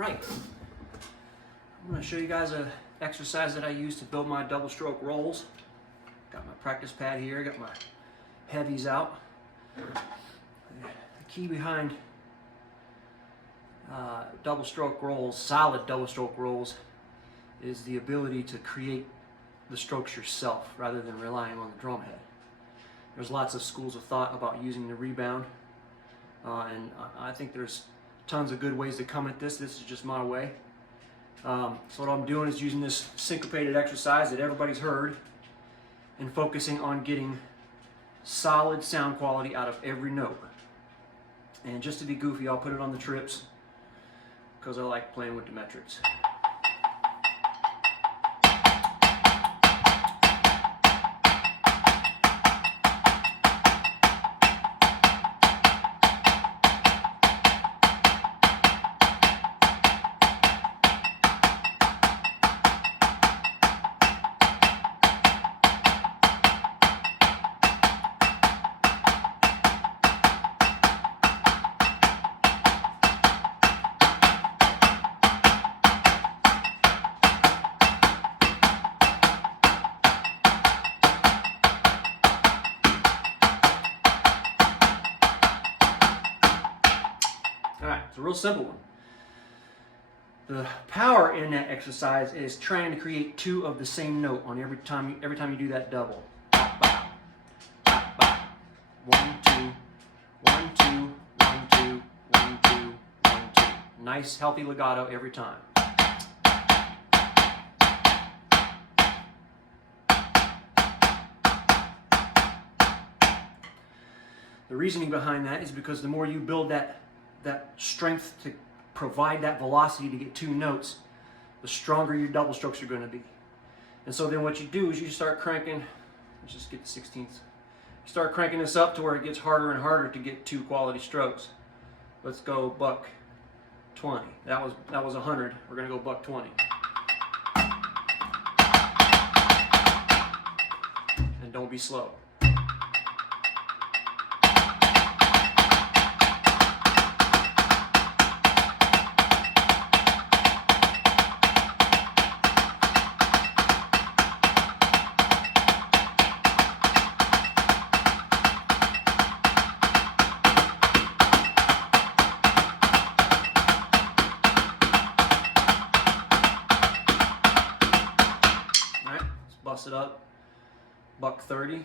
Right. I'm going to show you guys an exercise that I use to build my double stroke rolls. Got my practice pad here, got my heavies out. The key behind double stroke rolls, solid double stroke rolls, is the ability to create the strokes yourself rather than relying on the drum head. There's lots of schools of thought about using the rebound, and I think there's tons of good ways to come at this. This is just my way. So what I'm doing is using this syncopated exercise that everybody's heard and focusing on getting solid sound quality out of every note. And just to be goofy, I'll put it on the trips because I like playing with the metrics. Alright, it's a real simple one. The power in that exercise is trying to create two of the same note on every time you do that double. Bop, bop, bop, bop. 1, 2, 1, 2, 1, 2, 1, 2, 1, 2. Nice healthy legato every time. The reasoning behind that is because the more you build that strength to provide that velocity to get two notes, the stronger your double strokes are going to be. And so then what you do is you start cranking, let's just get the 16th. You start cranking this up to where it gets harder and harder to get two quality strokes. Let's go buck 20. That was 100. We're going to go buck 20. And don't be slow. Bust it up, buck 30.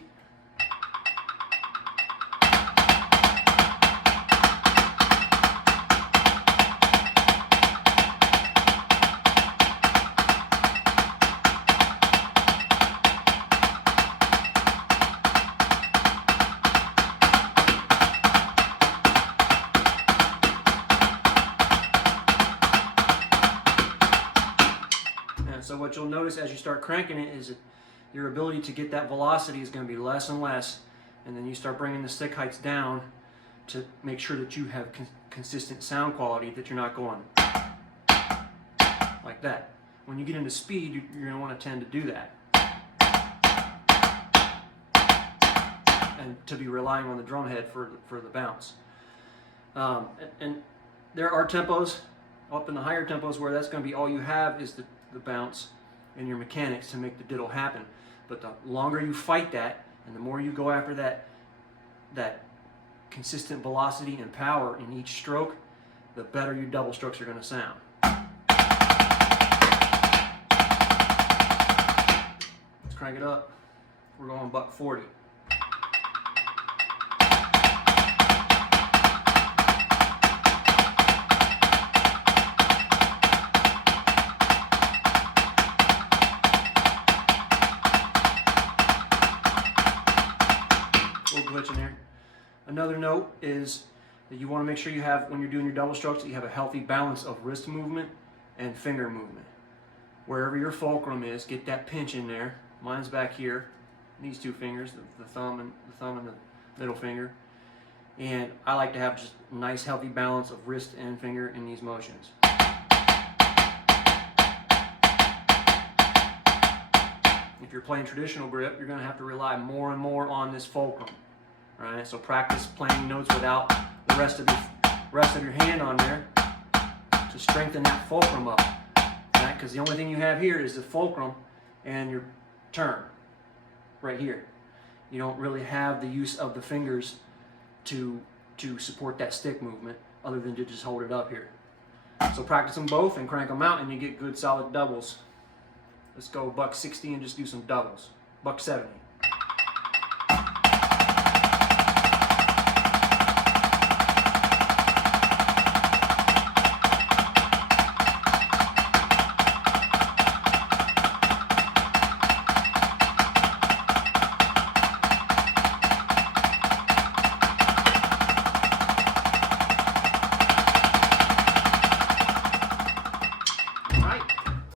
And so what you'll notice as you start cranking it is your ability to get that velocity is going to be less and less, and then you start bringing the stick heights down to make sure that you have consistent sound quality, that you're not going like that. When you get into speed, you're going to want to tend to do that, and to be relying on the drum head for the bounce. And there are tempos up in the higher tempos where that's going to be all you have is the bounce and your mechanics to make the diddle happen. But the longer you fight that, and the more you go after that consistent velocity and power in each stroke, the better your double strokes are going to sound. Let's crank it up. We're going buck 40. Glitch in there. Another note is that you want to make sure you have, when you're doing your double strokes, that you have a healthy balance of wrist movement and finger movement. Wherever your fulcrum is, get that pinch in there. Mine's back here, these two fingers, the thumb and the middle finger. And I like to have just a nice healthy balance of wrist and finger in these motions. If you're playing traditional grip, you're going to have to rely more and more on this fulcrum. Right? So practice playing notes without the rest of your hand on there to strengthen that fulcrum up. Right? Because the only thing you have here is the fulcrum and your turn right here. You don't really have the use of the fingers to support that stick movement other than to just hold it up here. So practice them both and crank them out and you get good solid doubles. Let's go buck 60 and just do some doubles. Buck 70.